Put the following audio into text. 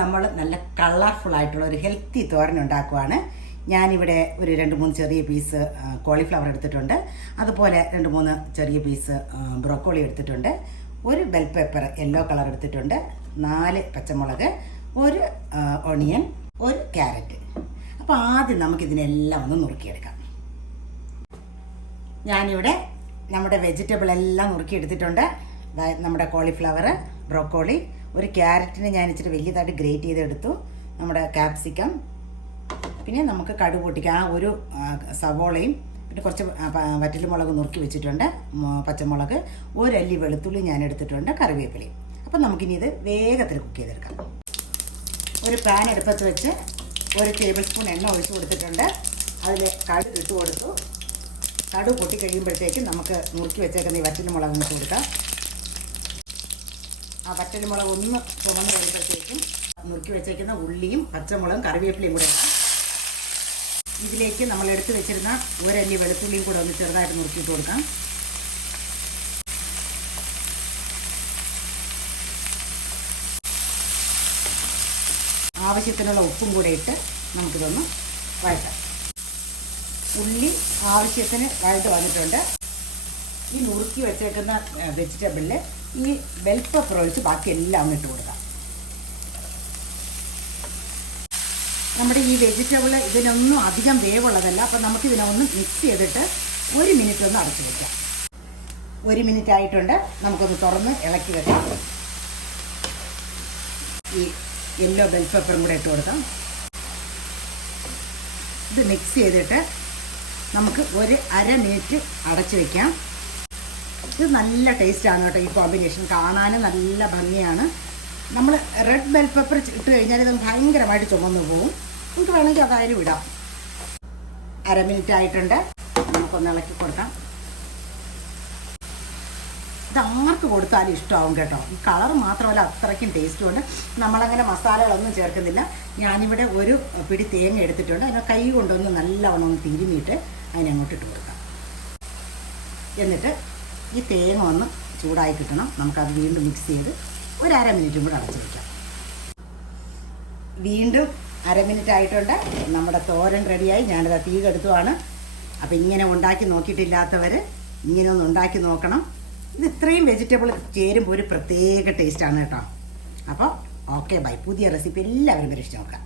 നമ്മൾ നല്ല കളർഫുൾ ആയിട്ടുള്ള ഒരു ഹെൽത്തി തോരൻ ഉണ്ടാക്കുവാണ്. ഞാനിവിടെ ഒരു രണ്ട് മൂന്ന് ചെറിയ പീസ് കോളിഫ്ലവർ എടുത്തിട്ടുണ്ട്. അതുപോലെ രണ്ട് മൂന്ന് ചെറിയ പീസ് ബ്രോക്കോളി എടുത്തിട്ടുണ്ട്. ഒരു ബെൽ പേപ്പർ യെല്ലോ കളർ എടുത്തിട്ടുണ്ട്. നാല് പച്ചമുളക് ഒരു ഒണിയൻ ഒരു ക്യാരറ്റ് അപ്പോൾ ആദ്യം നമുക്കിതിനെല്ലാം ഒന്ന് നുറുക്കിയെടുക്കാം. ഞാനിവിടെ നമ്മുടെ വെജിറ്റബിൾ എല്ലാം നുറുക്കിയെടുത്തിട്ടുണ്ട്. നമ്മുടെ കോളിഫ്ലവർ ബ്രോക്കോളി. ഒരു ക്യാരറ്റിന് ഞാൻ ഇച്ചിരി വലിയതായിട്ട് ഗ്രേറ്റ് ചെയ്തെടുത്തു. നമ്മുടെ ക്യാപ്സിക്കം. പിന്നെ നമുക്ക് കടുക് പൊട്ടിക്കാം. ആ ഒരു സവോളയും പിന്നെ കുറച്ച് വറ്റൽമുളക് നുറുക്കി വെച്ചിട്ടുണ്ട്. പച്ചമുളക്. ഒരല്ലി വെളുത്തുള്ളി ഞാൻ എടുത്തിട്ടുണ്ട് കറിവേപ്പിലയും. അപ്പം നമുക്കിനി ഇത് വേഗത്തിൽ കുക്ക് ചെയ്തെടുക്കാം. ഒരു പാൻ എടുപ്പത്ത് വെച്ച് ഒരു ടേബിൾ സ്പൂൺ എണ്ണ ഒഴിച്ച് കൊടുത്തിട്ടുണ്ട്. അതിൽ കടുക് ഇട്ട് കൊടുത്തു. കടുക് പൊട്ടി കഴിയുമ്പോഴത്തേക്കും നമുക്ക് നുറുക്കി വെച്ചേക്കുന്ന ഈ വറ്റൽമുളക് ഇട്ട് കൊടുക്കാം. ആ വറ്റൽമുളക് ഒന്ന് ചുമന്ന് വരുമ്പോഴത്തേക്കും നുറുക്കി വെച്ചേക്കുന്ന ഉള്ളിയും പച്ചമുളകും കറിവേപ്പിലയും കൂടെ ഇടാം. ഇതിലേക്ക് നമ്മൾ എടുത്തു വെച്ചിരുന്ന ഒരല്ലി വെളുത്തുള്ളിയും കൂടെ ഒന്ന് ചെറുതായിട്ട് നുറുക്കിയിട്ട് കൊടുക്കാം. ആവശ്യത്തിനുള്ള ഉപ്പും കൂടെ ഇട്ട് നമുക്കിതൊന്ന് വഴട്ടാം ഉള്ളി ആവശ്യത്തിന് വഴട്ട് വന്നിട്ടുണ്ട്. ഈ നുറുക്കി വെച്ചേക്കുന്ന വെജിറ്റബിളിൽ ഈ ബെൽ പെപ്പർ ഒഴിച്ച് ബാക്കി എല്ലാം ഒന്ന് ഇട്ട് കൊടുക്കാം. നമ്മുടെ ഈ വെജിറ്റബിൾ ഇതിനൊന്നും അധികം വേവുള്ളതല്ല. അപ്പം നമുക്ക് ഇതിനൊന്നും മിക്സ് ചെയ്തിട്ട് ഒരു മിനിറ്റ് ഒന്ന് അടച്ചു വെക്കാം. ഒരു മിനിറ്റ് ആയിട്ടുണ്ട്. നമുക്കൊന്ന് തുറന്ന് ഇളക്കി വെക്കാം. ഈ യെല്ലോ ബെൽ പെപ്പറും കൂടെ ഇട്ട് കൊടുക്കാം. ഇത് മിക്സ് ചെയ്തിട്ട് നമുക്ക് ഒരു അര മിനിറ്റ് അടച്ചു വെക്കാം. ഇത് നല്ല ടേസ്റ്റാണ് കേട്ടോ ഈ കോമ്പിനേഷൻ കാണാനും നല്ല ഭംഗിയാണ്. നമ്മൾ റെഡ് ബെൽ പെപ്പർ ഇട്ട് കഴിഞ്ഞാൽ ഇത് ഭയങ്കരമായിട്ട് ചുമന്നു പോകും നമുക്ക് വേണമെങ്കിൽ അതായാലും ഇടാം അര മിനിറ്റ് ആയിട്ടുണ്ട്. നമുക്കൊന്ന് ഇളക്കി കൊടുക്കാം. ഇത് ആർക്ക് കൊടുത്താലും ഇഷ്ടമാവും കേട്ടോ. ഈ കളർ മാത്രമല്ല അത്രയ്ക്കും ടേസ്റ്റും ഉണ്ട്. നമ്മളങ്ങനെ മസാലകളൊന്നും ചേർക്കുന്നില്ല. ഞാനിവിടെ ഒരു പിടി തേങ്ങ എടുത്തിട്ടുണ്ട്. അതിനെ കൈ കൊണ്ടൊന്ന് നല്ലവണ്ണം തിരുമിയിട്ട് അതിനങ്ങോട്ട് ഇട്ട് കൊടുക്കാം. എന്നിട്ട് ഈ തേങ്ങ ഒന്ന് ചൂടായി കിട്ടണം. നമുക്കത് വീണ്ടും മിക്സ് ചെയ്ത് ഒരു അര മിനിറ്റും കൂടെ അടച്ചു വയ്ക്കാം വീണ്ടും അര മിനിറ്റ് ആയിട്ടുണ്ട്. നമ്മുടെ തോരൻ റെഡിയായി ഞാനിത് തീ കെടുത്തുവാണ്. അപ്പോൾ ഇങ്ങനെ ഉണ്ടാക്കി നോക്കിയിട്ടില്ലാത്തവർ ഇങ്ങനെ ഒന്ന് ഉണ്ടാക്കി നോക്കണം. ഇത് ഇത്രയും വെജിറ്റബിൾ ചേരുമ്പോൾ ഒരു പ്രത്യേക ടേസ്റ്റാണ് കേട്ടോ. അപ്പോൾ ഓക്കെ ബൈ പുതിയ റെസിപ്പി എല്ലാവരും പരീക്ഷിച്ച് നോക്കാം